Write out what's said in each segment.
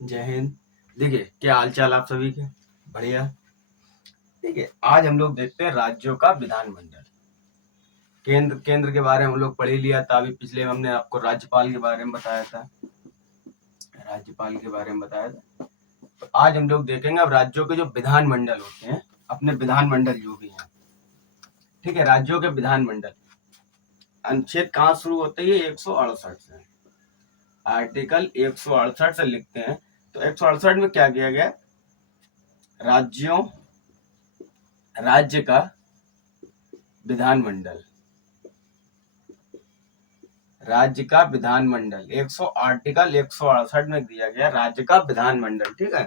जय हिंद। देखिए, क्या हाल चाल आप सभी के? बढ़िया। देखिए, आज हम लोग देखते हैं राज्यों का विधानमंडल। केंद्र के बारे में हम लोग पढ़ ही लिया था। अभी पिछले में हमने आपको राज्यपाल के बारे में बताया था। तो आज हम लोग देखेंगे अब राज्यों के जो विधानमंडल होते हैं, अपने विधानमंडल जो भी हैं। ठीक है, राज्यों के विधानमंडल अनुच्छेद कहाँ शुरू होते हैं? 168 से। आर्टिकल 168 से लिखते हैं। तो 168 में क्या किया गया? राज्य का विधानमंडल, राज्य का विधानमंडल 168 में दिया गया राज्य का विधानमंडल। ठीक है,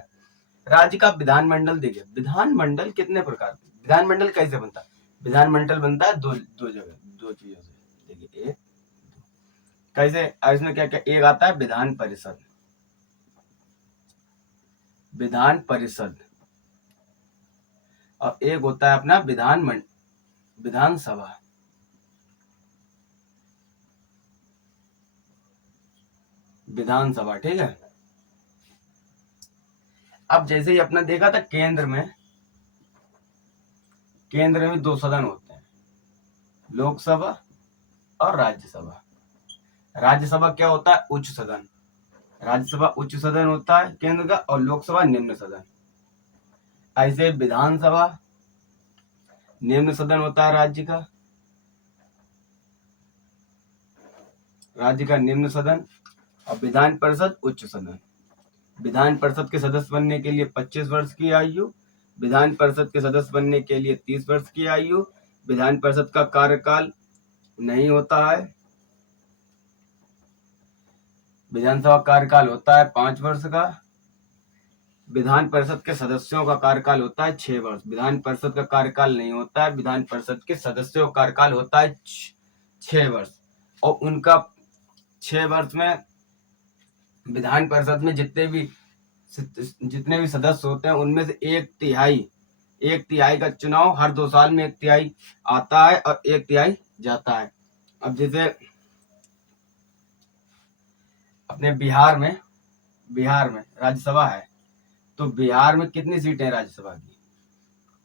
राज्य का विधानमंडल। देखिए, विधानमंडल कितने प्रकार के? विधानमंडल कैसे बनता है? विधानमंडल बनता है दो चीजों से। देखिए, एक कैसे, इसमें क्या क्या? एक आता है विधान परिषद, और एक होता है अपना विधानसभा। ठीक है। अब जैसे ही अपना देखा था, केंद्र में दो सदन होते हैं, लोकसभा और राज्यसभा। राज्यसभा क्या होता है? उच्च सदन। राज्यसभा उच्च सदन होता है केंद्र का, और लोकसभा निम्न सदन। ऐसे विधानसभा निम्न सदन होता है राज्य का निम्न सदन, और विधान परिषद उच्च सदन। विधान परिषद के सदस्य बनने के लिए 25 वर्ष की आयु, विधान परिषद के सदस्य बनने के लिए 30 वर्ष की आयु। विधान परिषद का कार्यकाल नहीं होता है। विधानसभा कार्यकाल होता है 5 वर्ष का। विधान परिषद के सदस्यों का कार्यकाल होता है 6 वर्ष। विधान परिषद का कार्यकाल नहीं होता है, विधान परिषद के सदस्यों का कार्यकाल होता है 6 वर्ष। और उनका 6 वर्ष में विधान परिषद में जितने भी सदस्य होते हैं, उनमें से एक तिहाई का चुनाव हर 2 साल में, एक तिहाई आता है और एक तिहाई जाता है। अब जैसे अपने बिहार में राज्यसभा है, तो बिहार में कितनी सीटें हैं राज्यसभा की?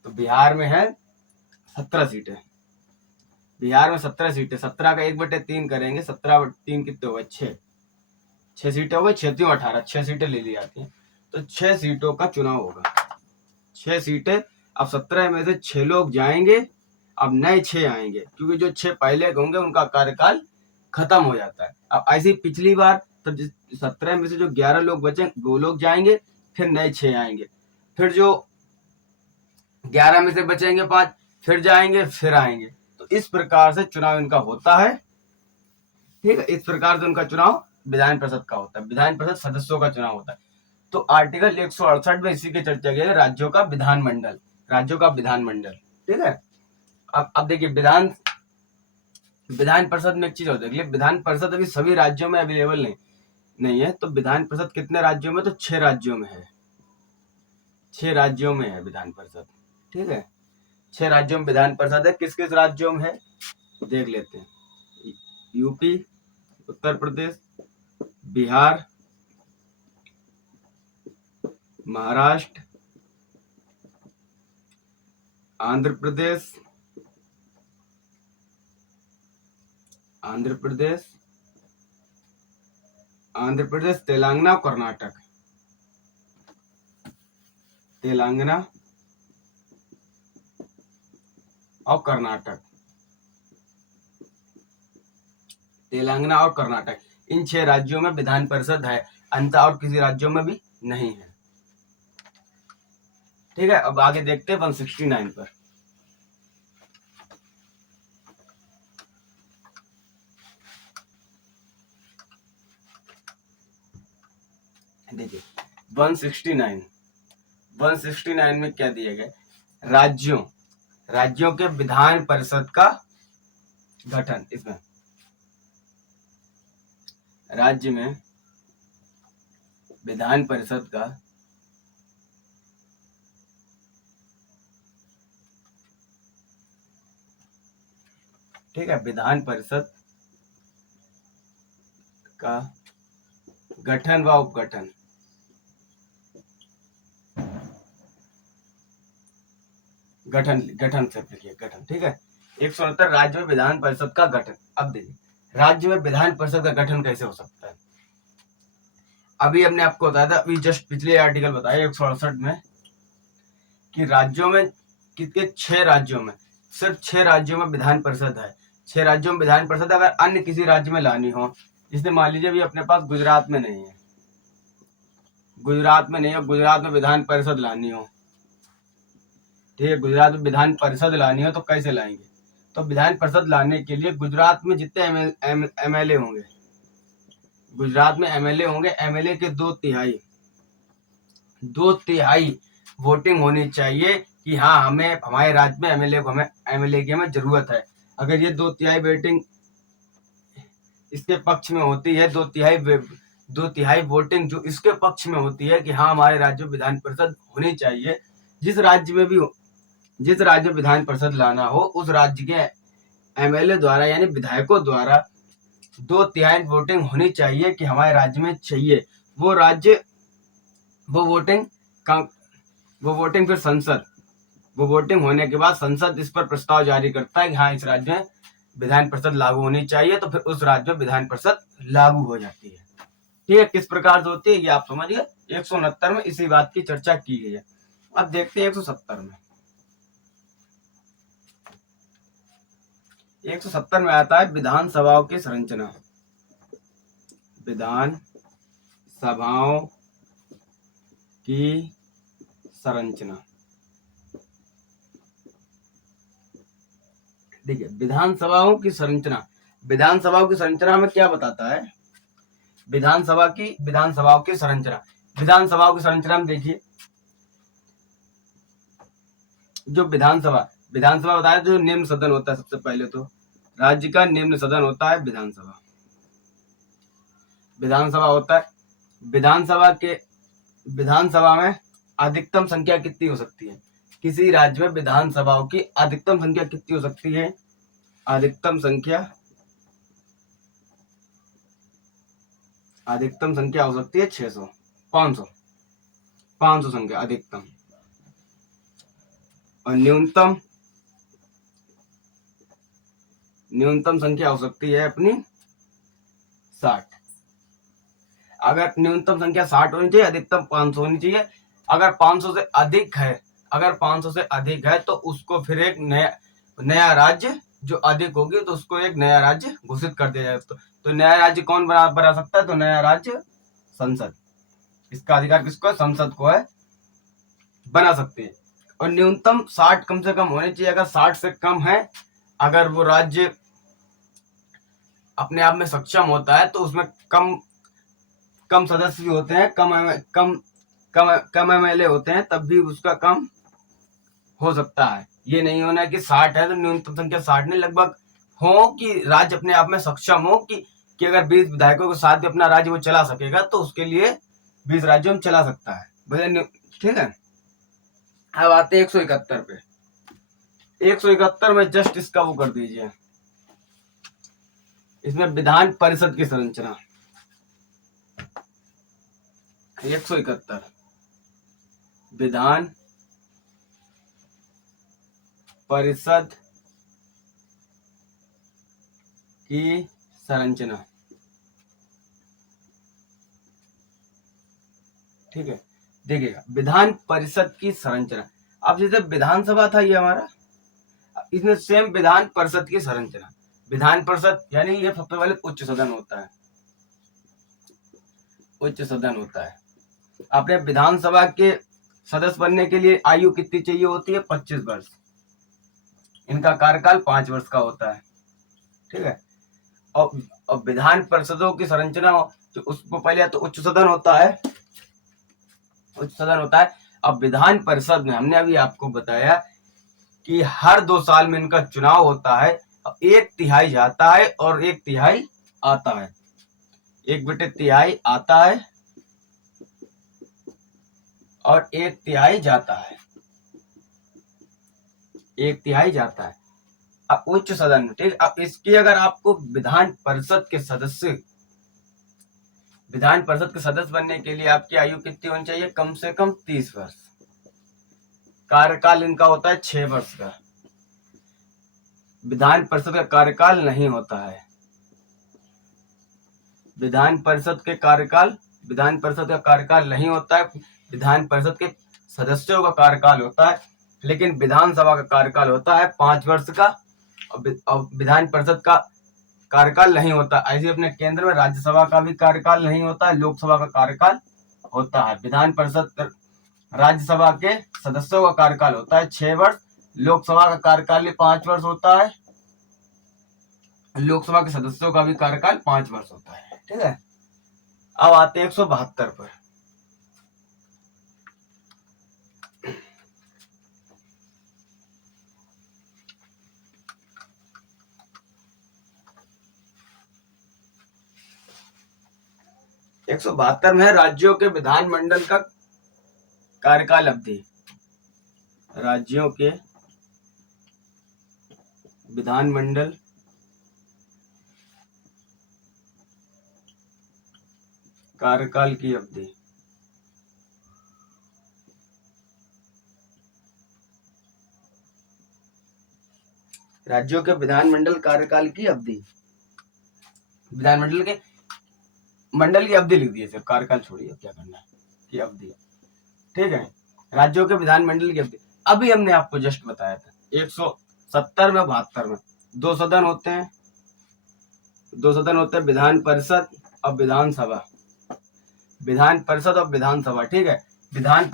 तो बिहार में है 17 सीटें। बिहार में 17 सीटें, 17 का 1/3 करेंगे, 17/3 कितने हो गए? 6 सीटें हो गई। 6 18, 6 सीटें ले ली जाती हैं। तो 6 सीटों का चुनाव होगा। 6 सीटें। अब 17 में से 6 लोग जाएंगे, अब नए 6 आएंगे, क्योंकि जो 6 पहले होंगे उनका कार्यकाल खत्म हो जाता है। अब ऐसी पिछली बार तब 17 में से जो 11 लोग बचे, वो लोग जाएंगे, फिर नए 6 आएंगे। फिर जो 11 में से बचेंगे 5, फिर जाएंगे, फिर आएंगे। तो इस प्रकार से चुनाव इनका होता है। ठीक है, इस प्रकार से उनका चुनाव विधान परिषद का होता है। विधान परिषद सदस्यों का चुनाव होता है। तो आर्टिकल 168 में इसी की चर्चा की है, राज्यों का विधानमंडल। ठीक है। अब देखिए, विधान परिषद में एक चीज होती है, विधान परिषद अभी सभी राज्यों में अवेलेबल नहीं है। तो विधान परिषद कितने राज्यों में? तो 6 राज्यों में है। 6 राज्यों में है विधान परिषद। ठीक है, 6 राज्यों में विधान परिषद है। किस किस राज्यों में है देख लेते हैं। यूपी, उत्तर प्रदेश, बिहार, महाराष्ट्र, आंध्र प्रदेश, तेलंगाना और कर्नाटक। तेलंगाना और कर्नाटक, इन 6 राज्यों में विधान परिषद है। अन्यथा और किसी राज्यों में भी नहीं है। ठीक है, अब आगे देखते हैं 169 पर। देखिए, 169 में क्या दिया गया? राज्यों के विधान परिषद का गठन। इसमें राज्य में विधान परिषद का ठीक है, विधान परिषद का गठन व उपगठन। गठन गठन से लिखिए, गठन। ठीक है, 169 राज्य में विधान परिषद का गठन। अब देखिए राज्य में विधान परिषद का गठन कैसे हो सकता है। अभी हमने आपको बताया था, अभी जस्ट पिछले आर्टिकल बताया 168 में कि राज्यों में कितने 6 राज्यों में, सिर्फ 6 राज्यों में विधान परिषद है। 6 राज्यों में विधान परिषद अगर अन्य किसी राज्य में लानी हो, जैसे मान लीजिए भी अपने पास गुजरात में नहीं है, गुजरात में नहीं है, गुजरात में विधान परिषद लानी हो, ठीक है, गुजरात में विधान परिषद लानी हो तो कैसे लाएंगे। तो विधान परिषद लाने के लिए गुजरात में जितने एमएलए होंगे, गुजरात में एमएलए होंगे, एमएलए के 2/3 वोटिंग होनी चाहिए कि हाँ हमें हमारे राज्य में एमएलए की हमें जरूरत है। अगर ये 2/3 वोटिंग इसके पक्ष में होती है, 2/3 वोटिंग जो इसके पक्ष में होती है कि हाँ हमारे राज्य में विधान परिषद होनी चाहिए, जिस राज्य में विधान परिषद लाना हो उस राज्य के एमएलए द्वारा यानी विधायकों द्वारा 2/3 वोटिंग होनी चाहिए कि हमारे राज्य में चाहिए। वो वोटिंग फिर वो वोटिंग होने के बाद संसद इस पर प्रस्ताव जारी करता है कि हाँ इस राज्य में विधान परिषद लागू होनी चाहिए, तो फिर उस राज्य में विधान परिषद लागू हो जाती है। ठीक है, किस प्रकार से होती है ये आप समझिए। 169 में इसी बात की चर्चा की गई है। अब देखते हैं 170 में। 170 में आता है विधान सभाओं की संरचना। विधान सभाओं की संरचना। देखिए विधानसभाओं की संरचना, विधानसभाओं की संरचना में क्या बताता है, विधानसभाओं की संरचना, विधानसभाओं की संरचना में देखिए जो विधानसभा बताया जो निम्न सदन होता है, सबसे पहले तो राज्य का निम्न सदन होता है विधानसभा होता है। विधानसभा में अधिकतम संख्या कितनी हो सकती है, किसी राज्य में विधानसभाओं की अधिकतम संख्या कितनी हो सकती है, अधिकतम संख्या हो सकती है 600 500 संख्या अधिकतम, और न्यूनतम संख्या हो सकती है अपनी 60। अगर न्यूनतम संख्या 60 होनी चाहिए, अधिकतम 500 होनी चाहिए। अगर 500 से अधिक है तो उसको फिर एक नया राज्य जो अधिक होगी तो उसको एक नया राज्य घोषित कर दिया जाए। तो नया राज्य कौन बना सकता है, तो नया राज्य संसद, इसका अधिकार किसको है, संसद को है, बना सकते हैं। और न्यूनतम 60 कम से कम होनी चाहिए। अगर 60 से कम है, अगर वो राज्य अपने आप में सक्षम होता है तो उसमें कम सदस्य भी होते हैं, कम एमएलए होते हैं, तब भी उसका कम हो सकता है। ये नहीं होना है कि 60 है तो न्यूनतम संख्या 60 नहीं, लगभग हो कि राज्य अपने आप में सक्षम हो कि अगर 20 विधायकों के साथ भी अपना राज्य वो चला सकेगा तो उसके लिए 20 राज्यों में चला सकता है। ठीक है, अब आते हैं 171 पे। 171 में जस्ट इसका वो कर दीजिए, इसमें विधान परिषद की संरचना। 171 विधान परिषद की संरचना। ठीक है, देखिएगा विधान परिषद की संरचना। अब जैसे विधानसभा था ये हमारा, इसमें सेम विधान परिषद की संरचना। विधान परिषद यानी ये सबसे पहले उच्च सदन होता है। अपने विधानसभा के सदस्य बनने के लिए आयु कितनी चाहिए होती है, 25 वर्ष। इनका कार्यकाल 5 वर्ष का होता है। ठीक है, और विधान परिषदों की संरचना तो उसको पहले तो उच्च सदन होता है। अब विधान परिषद में हमने अभी आपको बताया कि हर 2 साल में इनका चुनाव होता है। 1/3 जाता है और 1/3 आता है, 1/3 आता है और 1/3 जाता है, 1/3 जाता है। अब उच्च सदन में, ठीक, अब इसकी अगर आपको विधान परिषद के सदस्य बनने के लिए आपकी आयु कितनी होनी चाहिए, कम से कम 30 वर्ष। कार्यकाल इनका होता है 6 वर्ष का। विधान परिषद का कार्यकाल नहीं होता है। विधान परिषद का कार्यकाल नहीं होता है। विधान परिषद के सदस्यों का कार्यकाल होता है, लेकिन विधानसभा का कार्यकाल होता है 5 वर्ष का, और विधान परिषद का कार्यकाल नहीं होता। ऐसे अपने केंद्र में राज्यसभा का भी कार्यकाल नहीं होता है, लोकसभा का कार्यकाल होता है। विधान परिषद राज्यसभा के सदस्यों का कार्यकाल होता है 6 वर्ष, लोकसभा का कार्यकाल 5 वर्ष होता है। लोकसभा के सदस्यों का भी कार्यकाल 5 वर्ष होता है। ठीक है, अब आते हैं 172 पर। एक 172 में है राज्यों के विधानमंडल का कार्यकाल अवधि। राज्यों के विधानमंडल कार्यकाल की अवधि। राज्यों के विधानमंडल कार्यकाल की अवधि, विधानमंडल के मंडल की अवधि लिख दिए, सिर्फ कार्यकाल छोड़िए, क्या करना है की अवधि। ठीक है, राज्यों के विधानमंडल की अवधि। अभी हमने आपको जस्ट बताया था 170 में 72 में 2 सदन होते हैं, 2 सदन होते हैं, विधान परिषद और विधानसभा। विधान परिषद और विधानसभा। ठीक है, विधान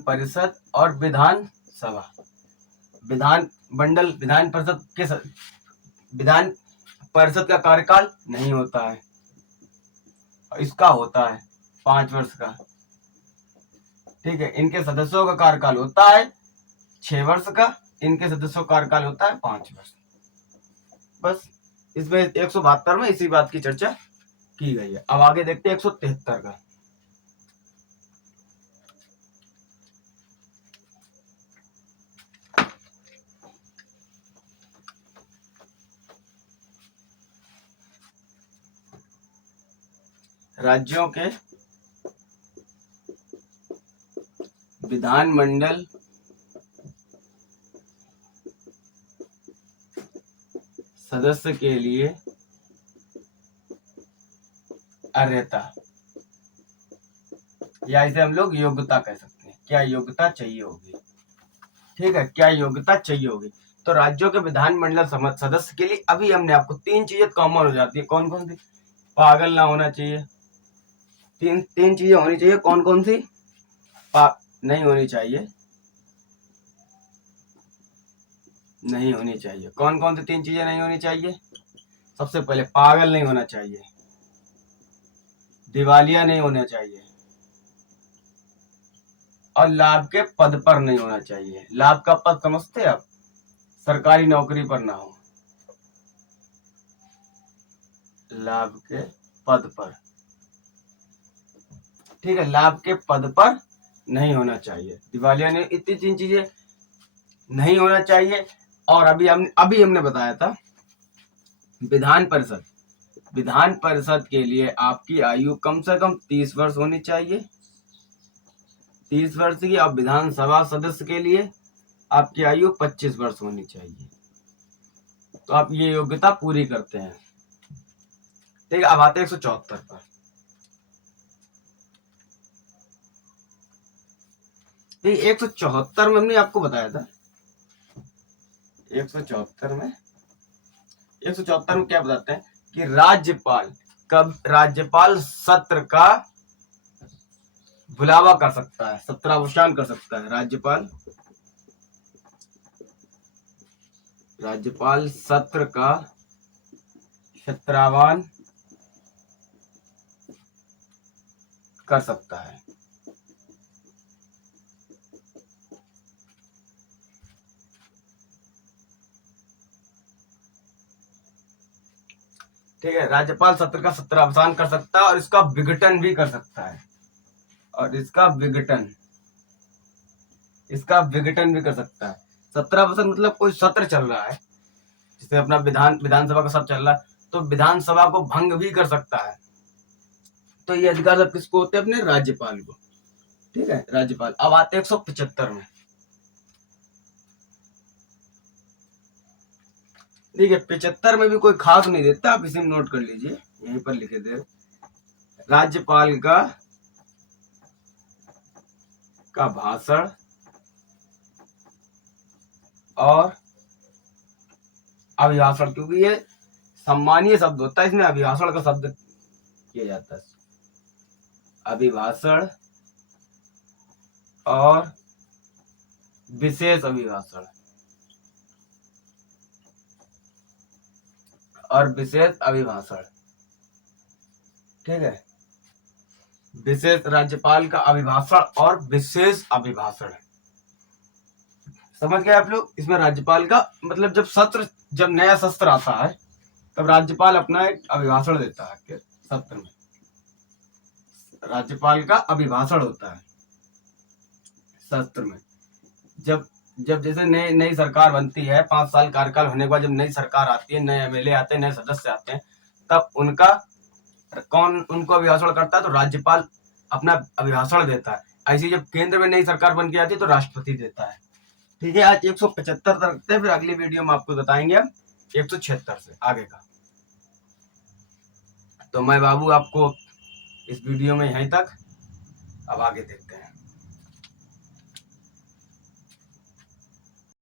परिषद और विधानसभा। विधान मंडल विधान परिषद के विधान परिषद का कार्यकाल नहीं होता है, इसका होता है 5 वर्ष का। ठीक है, इनके सदस्यों का कार्यकाल होता है 6 वर्ष का, इनके सदस्यों का कार्यकाल होता है 5 वर्ष। बस इसमें 172 में इसी बात की चर्चा की गई है। अब आगे देखते हैं 173 का। राज्यों के विधानमंडल सदस्य के लिए अर्हता, या इसे हम लोग योग्यता कह सकते हैं। क्या योग्यता चाहिए होगी? ठीक है, क्या योग्यता चाहिए होगी? तो राज्यों के विधानमंडल सदस्य के लिए अभी हमने आपको 3 चीजें कॉमन हो जाती है। कौन कौन सी? पागल ना होना चाहिए, तीन चीजें होनी चाहिए। कौन कौन सी? नहीं होनी चाहिए। कौन कौन सी 3 चीजें नहीं होनी चाहिए? सबसे पहले पागल नहीं होना चाहिए, दिवालिया नहीं होना चाहिए, और लाभ के पद पर नहीं होना चाहिए। लाभ का पद समझते हैं आप? सरकारी नौकरी पर ना हो, लाभ के पद पर। ठीक है, लाभ के पद पर नहीं होना चाहिए, दिवालिया नहीं, इतनी 3 चीजें नहीं होना चाहिए। और अभी हमने बताया था विधान परिषद के लिए आपकी आयु कम से कम 30 वर्ष होनी चाहिए, 30 वर्ष की। और विधानसभा सदस्य के लिए आपकी आयु 25 वर्ष होनी चाहिए। तो आप ये योग्यता पूरी करते हैं। ठीक है, अब आते हैं 174 पर। ठीक, 174 में हमने आपको बताया था, 174 में क्या बताते हैं कि राज्यपाल सत्र का बुलावा कर सकता है, सत्रावसान कर सकता है। राज्यपाल सत्र का सत्रावसान कर सकता है। ठीक है, राज्यपाल सत्र का सत्रावसान कर सकता है और इसका विघटन भी कर सकता है, और इसका विघटन भी कर सकता है। सत्रावसान मतलब कोई सत्र चल रहा है, जैसे अपना विधानसभा का सत्र चल रहा है, तो विधानसभा को भंग भी कर सकता है। तो ये अधिकार सब किसको होते हैं? अपने राज्यपाल को। ठीक है, राज्यपाल। अब आते हैं 175 में। देखिए 75 में भी कोई खास नहीं देता, आप इसे नोट कर लीजिए, यहीं पर लिखे दे। राज्यपाल का भाषण और अभिभाषण, क्योंकि ये सम्मानीय शब्द होता है, इसमें अभिभाषण का शब्द किया जाता है। अभिभाषण और विशेष अभिभाषण और विशेष अभिभाषण। ठीक है, विशेष राज्यपाल का अभिभाषण और विशेष अभिभाषण। समझ गए आप लोग? इसमें राज्यपाल का मतलब जब नया सत्र आता है तब राज्यपाल अपना एक अभिभाषण देता है के सत्र में। राज्यपाल का अभिभाषण होता है सत्र में। जब जब जैसे नई सरकार बनती है, 5 साल कार्यकाल होने के बाद जब नई सरकार आती है, नए एमएलए आते हैं, नए सदस्य आते हैं, तब उनको अभिभाषण करता है? तो राज्यपाल अपना अभिभाषण देता है। ऐसे जब केंद्र में नई सरकार बन के आती है तो राष्ट्रपति देता है। ठीक है, आज 175 तक रखते हैं, फिर अगली वीडियो में आपको बताएंगे हम 176 से आगे का। तो मैं बाबू आपको इस वीडियो में यहीं तक, अब आगे देखते हैं।